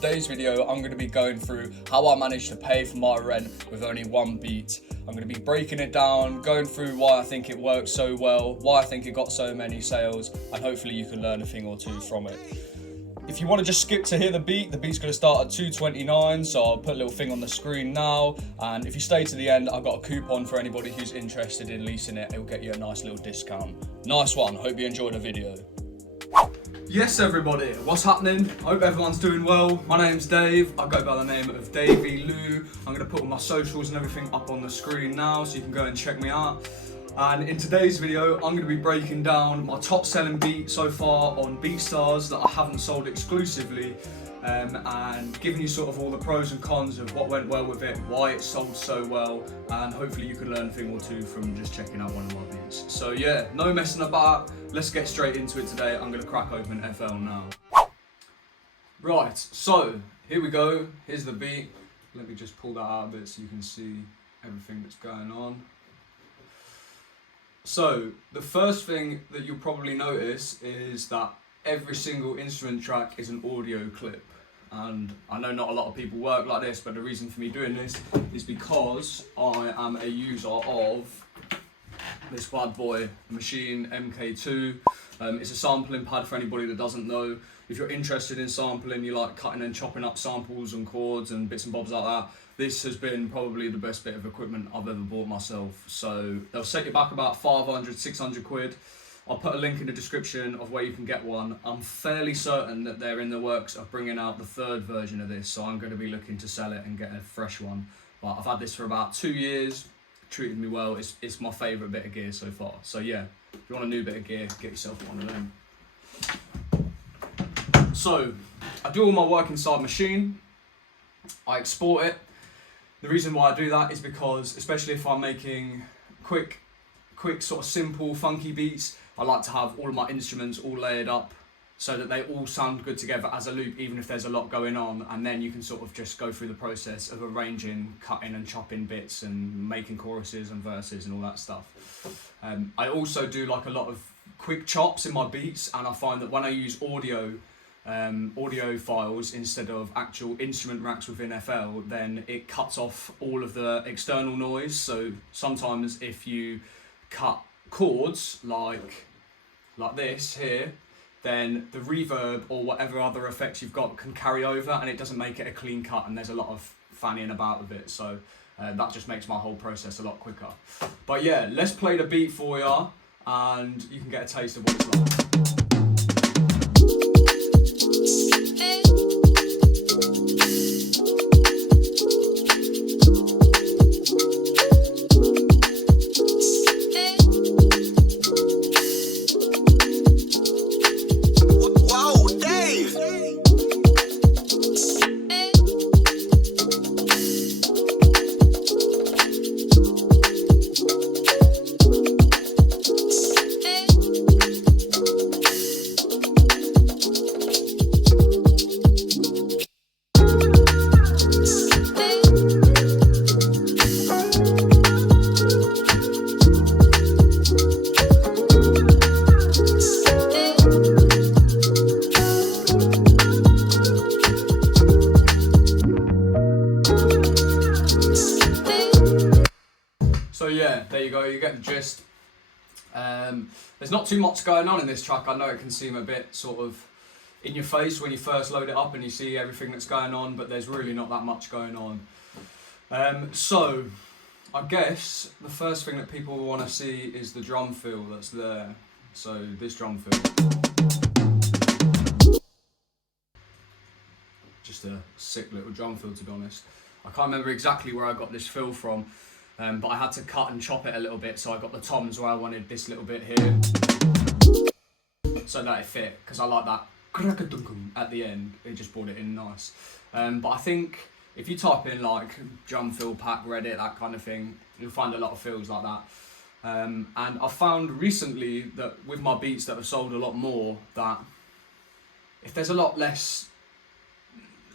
Today's video, I'm going to be going through how I managed to pay for my rent with only one beat. I'm going to be breaking it down, going through why I think it worked so well, why I think it got so many sales, and hopefully you can learn a thing or two from it. If you want to just skip to hear the beat's going to start at $2.29, so I'll put a little thing on the screen now. And if you stay to the end, I've got a coupon for anybody who's interested in leasing it. It will get you a nice little discount. Nice one. Hope you enjoyed the video. Yes, everybody, what's happening? Hope everyone's doing well. My name's Dave. I go by the name of daveylewbeats. I'm going to put all my socials and everything up on the screen now so you can go and check me out. And in today's video, I'm going to be breaking down my top selling beat so far on BeatStars that I haven't sold exclusively, and giving you sort of all the pros and cons of what went well with it, why it sold so well, and hopefully you can learn a thing or two from just checking out one of my beats. So yeah, no messing about. Let's get straight into it today. I'm going to crack open FL now. Right, so here we go. Here's the beat. Let me just pull that out a bit so you can see everything that's going on. So the first thing that you'll probably notice is that every single instrument track is an audio clip. And I know not a lot of people work like this, but the reason for me doing this is because I am a user of this bad boy, Machine MK2. It's a sampling pad for anybody that doesn't know. If you're interested in sampling, you like cutting and chopping up samples and chords and bits and bobs like that, this has been probably the best bit of equipment I've ever bought myself. So they'll set you back about 500, 600 quid. I'll put a link in the description of where you can get one. I'm fairly certain that they're in the works of bringing out the third version of this, so I'm going to be looking to sell it and get a fresh one. But I've had this for about 2 years. Treated me well. It's my favourite bit of gear so far. So yeah, if you want a new bit of gear, get yourself one of them. So I do all my work inside Machine. I export it. The reason why I do that is because, especially if I'm making quick sort of simple funky beats, I like to have all of my instruments all layered up so that they all sound good together as a loop, even if there's a lot going on, and then you can sort of just go through the process of arranging, cutting and chopping bits and making choruses and verses and all that stuff. I also do like a lot of quick chops in my beats, and I find that when I use audio files instead of actual instrument racks within FL, then it cuts off all of the external noise. So sometimes if you cut chords like this here, then the reverb or whatever other effects you've got can carry over and it doesn't make it a clean cut, and there's a lot of fannying about with it, so that just makes my whole process a lot quicker. But yeah, let's play the beat for you and you can get a taste of what it's like. So yeah, there you go, you get the gist. There's not too much going on in this track. I know it can seem a bit sort of in your face when you first load it up and you see everything that's going on, but there's really not that much going on. So I guess the first thing that people want to see is the drum fill that's there. So this drum fill. Just a sick little drum fill, to be honest. I can't remember exactly where I got this fill from. But I had to cut and chop it a little bit, so I got the toms where I wanted this little bit here, so that it fit, because I like that at the end. It just brought it in nice. But I think if you type in like drum fill pack Reddit, that kind of thing, you'll find a lot of fills like that. And I found recently that with my beats that have sold a lot more, that if there's a lot less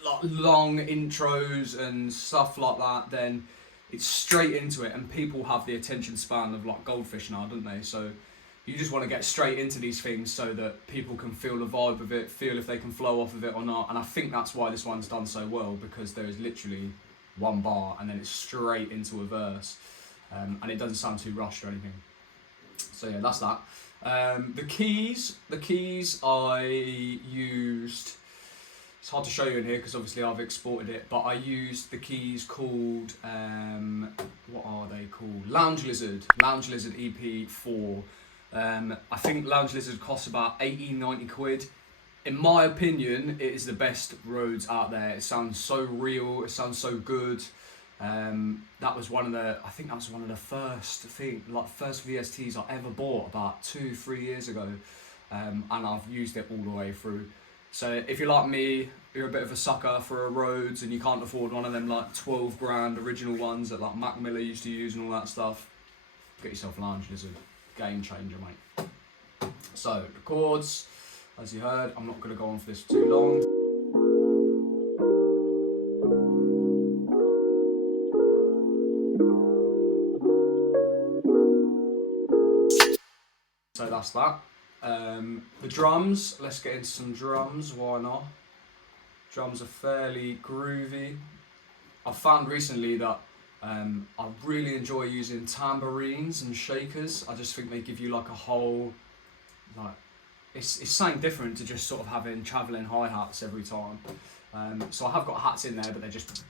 like long intros and stuff like that, then it's straight into it, and people have the attention span of like goldfish now, don't they? So you just want to get straight into these things so that people can feel the vibe of it, feel if they can flow off of it or not. And I think that's why this one's done so well, because there is literally one bar and then it's straight into a verse, and it doesn't sound too rushed or anything. So yeah, that's that. The keys I used. It's hard to show you in here because obviously I've exported it, but I used the keys called, what are they called? Lounge Lizard EP4. I think Lounge Lizard costs about 80-90 quid. In my opinion, it is the best Rhodes out there. It sounds so real, it sounds so good. That was one of the first VSTs I ever bought about 2-3 years ago, and I've used it all the way through. So if you're like me, you're a bit of a sucker for a Rhodes and you can't afford one of them like 12 grand original ones that like Mac Miller used to use and all that stuff, get yourself a Lounge Lizard. Game changer, mate. So the chords, as you heard, I'm not going to go on for this for too long. So that's that. The drums, let's get into some drums, why not? Drums are fairly groovy. I've found recently that I really enjoy using tambourines and shakers. I just think they give you like a whole, like, it's something different to just sort of having travelling hi-hats every time. So I have got hats in there, but they're just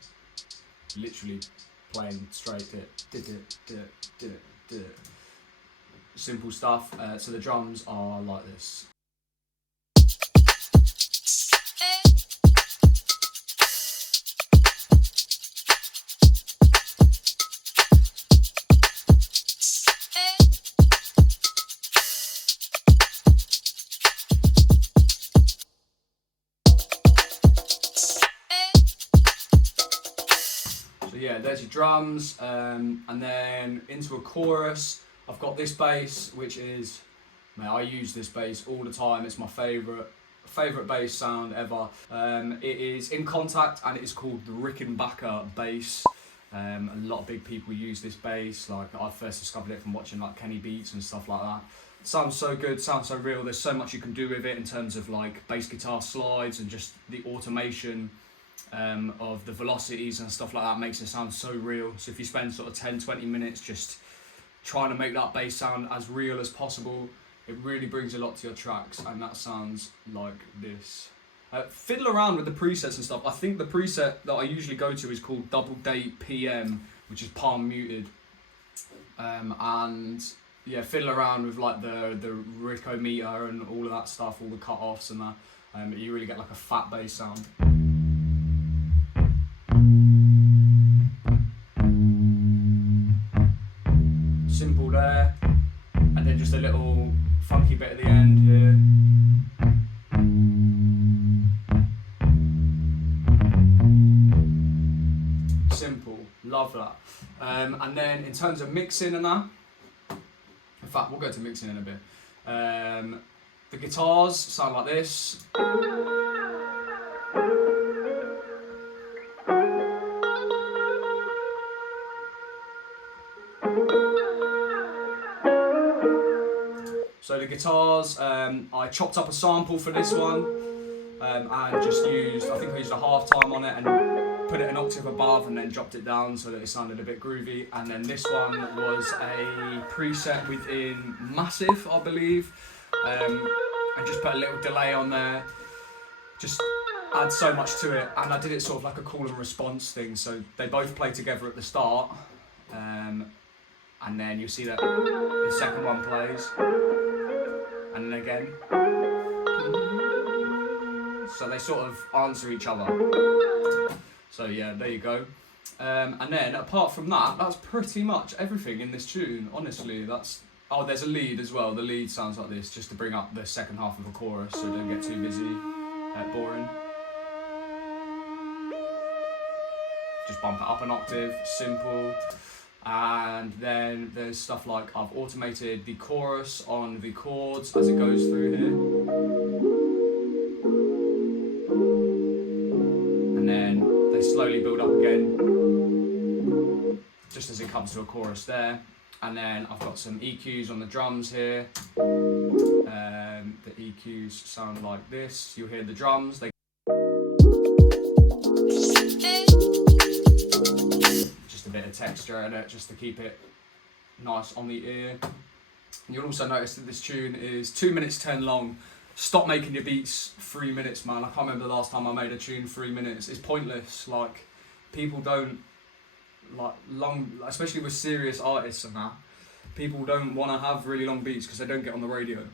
literally playing straight. Simple stuff. So the drums are like this. So yeah, there's your drums, and then into a chorus. I've got this bass, which is, man, I use this bass all the time. It's my favourite bass sound ever. It is in Contact and it is called the Rickenbacker bass. A lot of big people use this bass. Like, I first discovered it from watching like Kenny Beats and stuff like that. It sounds so good, sounds so real. There's so much you can do with it in terms of like bass guitar slides and just the automation of the velocities and stuff like that makes it sound so real. So if you spend sort of 10-20 minutes just trying to make that bass sound as real as possible, it really brings a lot to your tracks, and that sounds like this. Fiddle around with the presets and stuff. I think the preset that I usually go to is called Double Date PM, which is palm muted. And yeah, fiddle around with like the Rickometer and all of that stuff, all the cut-offs and that. You really get like a fat bass sound. Simple there, and then just a little funky bit at the end here. Simple, love that. And then in terms of mixing and that, in fact we'll go to mixing in a bit. The guitars sound like this. So the guitars, I chopped up a sample for this one, and just used, I think I used a half time on it and put it an octave above and then dropped it down so that it sounded a bit groovy. And then this one was a preset within Massive, I believe, and just put a little delay on there, just add so much to it. And I did it sort of like a call and response thing, so they both play together at the start, and then you'll see that the second one plays. And then again. So they sort of answer each other. So yeah, there you go. And then apart from that, that's pretty much everything in this tune. Honestly, that's... Oh, there's a lead as well. The lead sounds like this, just to bring up the second half of a chorus so don't get too busy, boring. Just bump it up an octave, simple. And then there's stuff like I've automated the chorus on the chords as it goes through here. And then they slowly build up again, just as it comes to a chorus there. And then I've got some EQs on the drums here. The EQs sound like this. You'll hear the drums. Just a bit of texture in it, just to keep it nice on the ear. You'll also notice that this tune is 2 minutes 10 long. Stop making your beats 3 minutes, man. I can't remember the last time I made a tune 3 minutes. It's pointless. Like, people don't like long, especially with serious artists and that. People don't want to have really long beats because they don't get on the radio.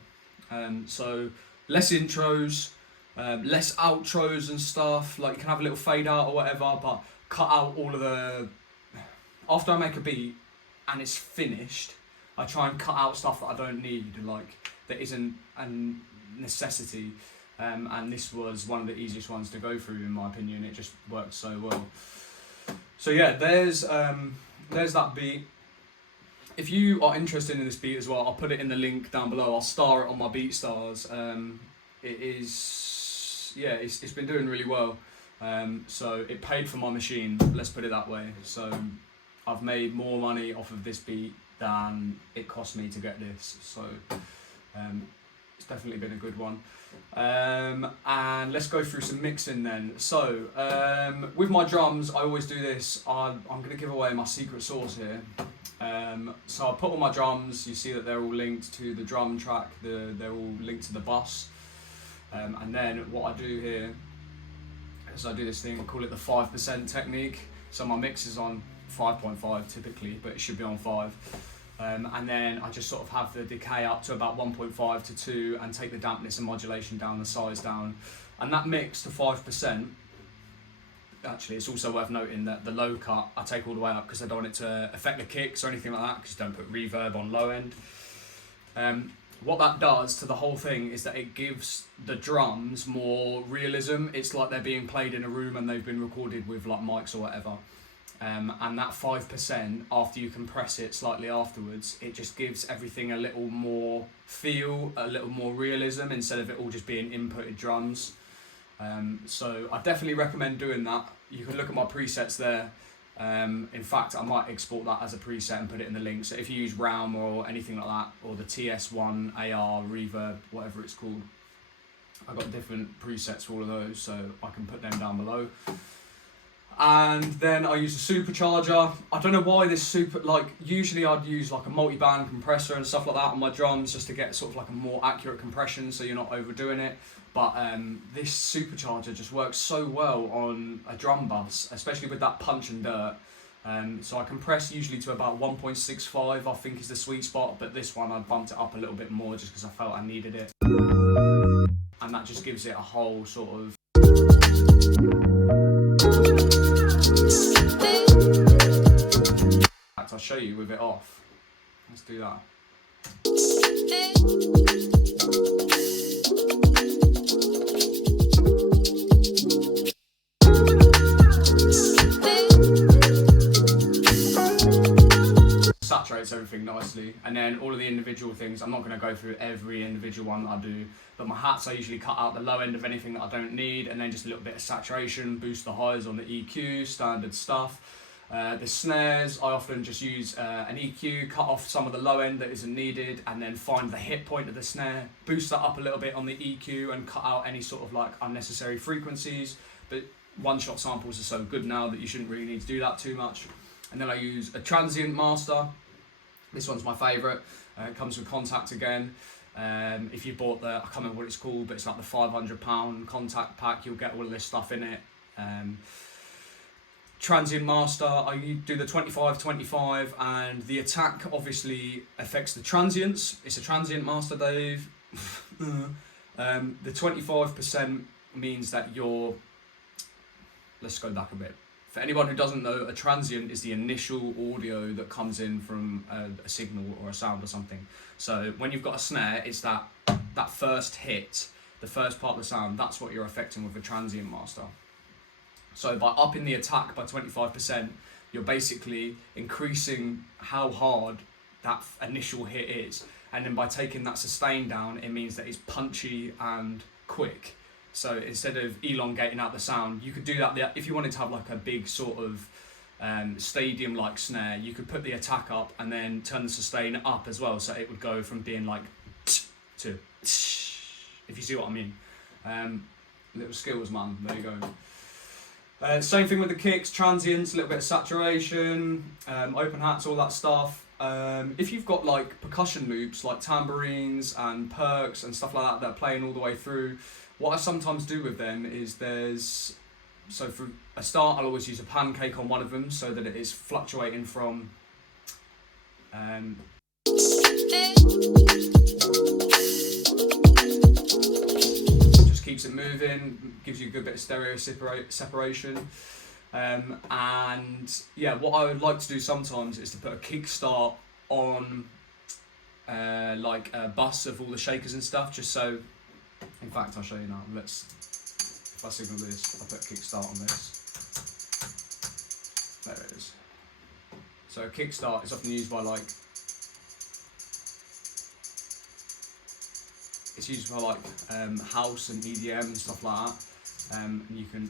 So less intros, less outros and stuff. Like, you can have a little fade out or whatever, but cut out all of the. After I make a beat and it's finished, I try and cut out stuff that I don't need, like that isn't a necessity. And this was one of the easiest ones to go through, in my opinion. It just works so well. So yeah, there's that beat. If you are interested in this beat as well, I'll put it in the link down below. I'll star it on my BeatStars. It's been doing really well. So it paid for my machine, let's put it that way. So I've made more money off of this beat than it cost me to get this. So it's definitely been a good one. And let's go through some mixing then. So with my drums, I always do this. I'm going to give away my secret sauce here. So I put all my drums, you see that they're all linked to the drum track, they're all linked to the bus. And then what I do here is I do this thing, I call it the 5% technique. So my mix is on 5.5 typically, but it should be on 5. And then I just sort of have the decay up to about 1.5 to 2 and take the dampness and modulation down, the size down. And that mix to 5%, actually it's also worth noting that the low cut I take all the way up because I don't want it to affect the kicks or anything like that, because you don't put reverb on low end. What that does to the whole thing is that it gives the drums more realism. It's like they're being played in a room and they've been recorded with like mics or whatever. And that 5%, after you compress it slightly afterwards, it just gives everything a little more feel, a little more realism, instead of it all just being inputted drums. So I definitely recommend doing that. You can look at my presets there. In fact, I might export that as a preset and put it in the link. So if you use Realm or anything like that, or the TS1 AR reverb, whatever it's called, I've got different presets for all of those, so I can put them down below. And then I use a supercharger. I don't know why this usually I'd use like a multi-band compressor and stuff like that on my drums, just to get sort of like a more accurate compression so you're not overdoing it. But this supercharger just works so well on a drum bus, especially with that punch and dirt. So I compress usually to about 1.65, I think is the sweet spot, but this one I bumped it up a little bit more just because I felt I needed it. And that just gives it a whole sort of... I'll show you with it off. Let's do that. Saturates everything nicely, and then all of the individual things, I'm not going to go through every individual one that I do, but my hats I usually cut out the low end of anything that I don't need, and then just a little bit of saturation, boost the highs on the EQ, standard stuff. The snares, I often just use an EQ, cut off some of the low end that isn't needed, and then find the hit point of the snare, boost that up a little bit on the EQ, and cut out any sort of like unnecessary frequencies. But one-shot samples are so good now that you shouldn't really need to do that too much. And then I use a transient master. This one's my favourite. It comes with Contact again. If you bought I can't remember what it's called, but it's like the £500 Contact pack, you'll get all of this stuff in it. Transient master, I do the 25-25, and the attack obviously affects the transients. It's a transient master, Dave. The 25% means that you're... Let's go back a bit. For anyone who doesn't know, a transient is the initial audio that comes in from a signal or a sound or something. So when you've got a snare, it's that first hit, the first part of the sound, that's what you're affecting with a transient master. So by upping the attack by 25%, you're basically increasing how hard that initial hit is. And then by taking that sustain down, it means that it's punchy and quick. So instead of elongating out the sound, you could do that if you wanted to have like a big sort of stadium-like snare, you could put the attack up and then turn the sustain up as well, so it would go from being like to, if you see what I mean. Little skills, man. There you go. Same thing with the kicks, transients, a little bit of saturation, open hats, all that stuff. If you've got like percussion loops, like tambourines and perks and stuff like that are playing all the way through, what I sometimes do with them is so for a start, I'll always use a pancake on one of them so that it is fluctuating from just keeps it moving, gives you a good bit of stereo separation. And yeah, what I would like to do sometimes is to put a kickstart on like a bus of all the shakers and stuff, just so, in fact I'll show you now. If I signal this, I'll put a kickstart on this. There it is. So a kickstart is often used by it's used for like house and EDM and stuff like that. And you can,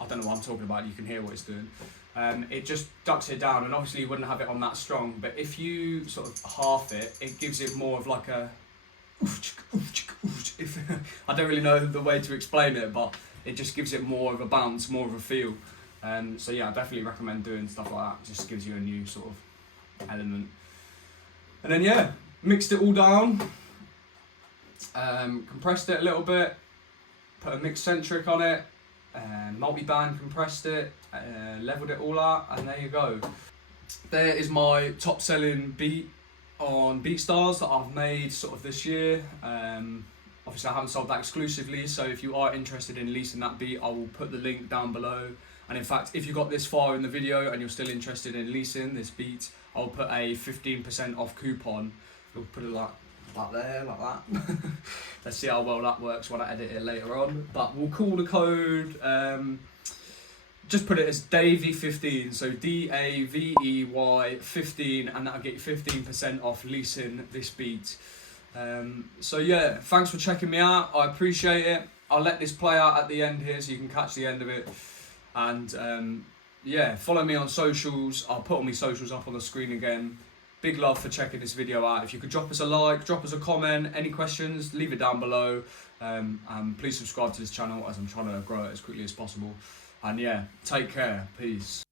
I don't know what I'm talking about, you can hear what it's doing. It just ducks it down, and obviously you wouldn't have it on that strong, but if you sort of half it, it gives it more of like a, I don't really know the way to explain it, but it just gives it more of a bounce, more of a feel. So yeah, I definitely recommend doing stuff like that. It just gives you a new sort of element. And then yeah, mixed it all down, compressed it a little bit, put a mix centric on it, multi-band compressed it, leveled it all out, and there you go. There is my top selling beat on BeatStars that I've made sort of this year. Obviously I haven't sold that exclusively, so if you are interested in leasing that beat, I will put the link down below. And in fact, if you got this far in the video and you're still interested in leasing this beat, I'll put a 15% off coupon. We'll put it like there, like that. Let's see how well that works when I edit it later on. But we'll call the code, just put it as Davey15, so DAVEY 15, and that'll get you 15% off leasing this beat. So yeah, thanks for checking me out, I appreciate it. I'll let this play out at the end here so you can catch the end of it. And yeah, follow me on socials. I'll put all my socials up on the screen again. Big love for checking this video out. If you could drop us a like, drop us a comment, any questions, leave it down below. And please subscribe to this channel as I'm trying to grow it as quickly as possible. And yeah, take care. Peace.